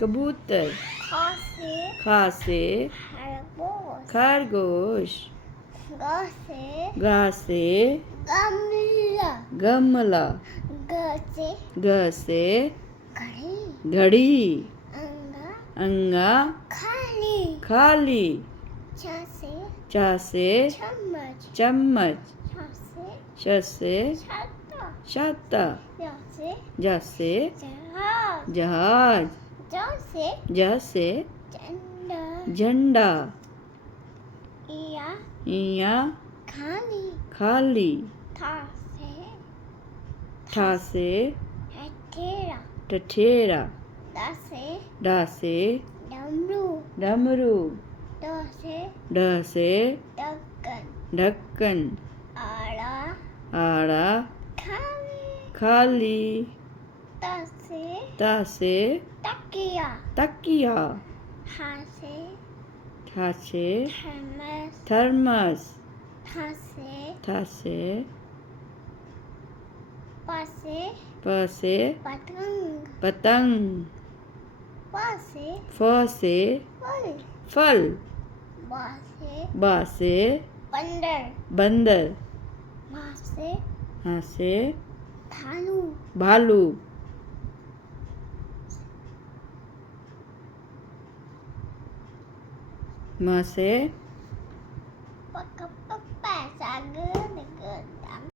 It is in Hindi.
कबूतर। खा से खरगोश। गा से गमला। ग से घड़ी। अंगा खाली। च से चम्मच। श से छाता। ज से जहाज। ज से झंडा। इया खाली। ठा से ठठेरा। डा से डमरू। ढ से ढक्कन। आड़ा खाली। ता से तकिया। ठा से थर्मस। था से प से पतंग। फ से फल। ब से बंदर। ह से भालू। म से